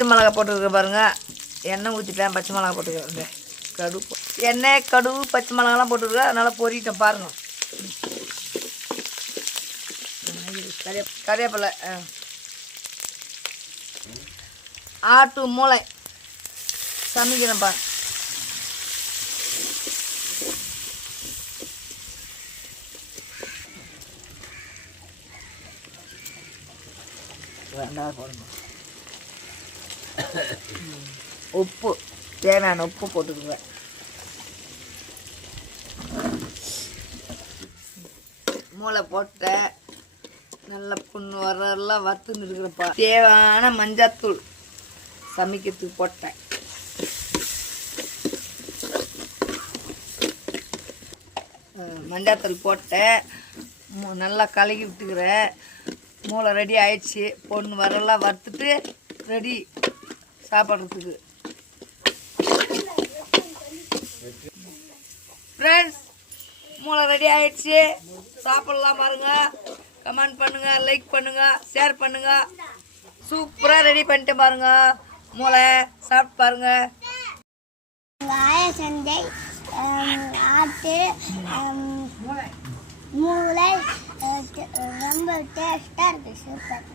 பச்சை மிளகா போட்டுருக்க பாருங்க. எண்ணெய் ஊற்றிட்டேன், பச்சை மிளகா போட்டுருக்கேன். கடுகு எண்ணெய், கடுகு, பச்சை மிளகாலாம் போட்டுருக்கேன். அதனால் பொரிட்டேன் பாருங்கள். கறிவேப்பிலை, ஆட்டு மூளை சமைக்கிறேன் பாருங்க. வெங்காயம் போடணும். உப்பு தேவையான உப்பு போட்டுக்குவேன். மூளை போட்டேன். நல்லா புண்ணு வரலாம் வறுத்துன்னு இருக்கிறப்பா. தேவையான மஞ்சாத்தூள் சமைக்கிறதுக்கு போட்டேன். மஞ்சாத்தூள் போட்டேன். நல்லா கலக்கி விட்டுக்கிறேன். மூளை ரெடி ஆயிடுச்சு. பொண்ணு வரலாம் வறுத்துட்டு ரெடி சாப்பிட்றதுக்கு. ஃப்ரெண்ட்ஸ், மூளை ரெடி ஆயிடுச்சு. சாப்பிட்லாம் பாருங்க. கமெண்ட் பண்ணுங்க, லைக் பண்ணுங்க, ஷேர் பண்ணுங்க. சூப்பராக ரெடி பண்ணிட்டு பாருங்க. மூளை சாப்பிட்டு பாருங்க. சந்தை ஆட்டு மூளை ரொம்ப டேஸ்டாக இருக்குது. சூப்பர்.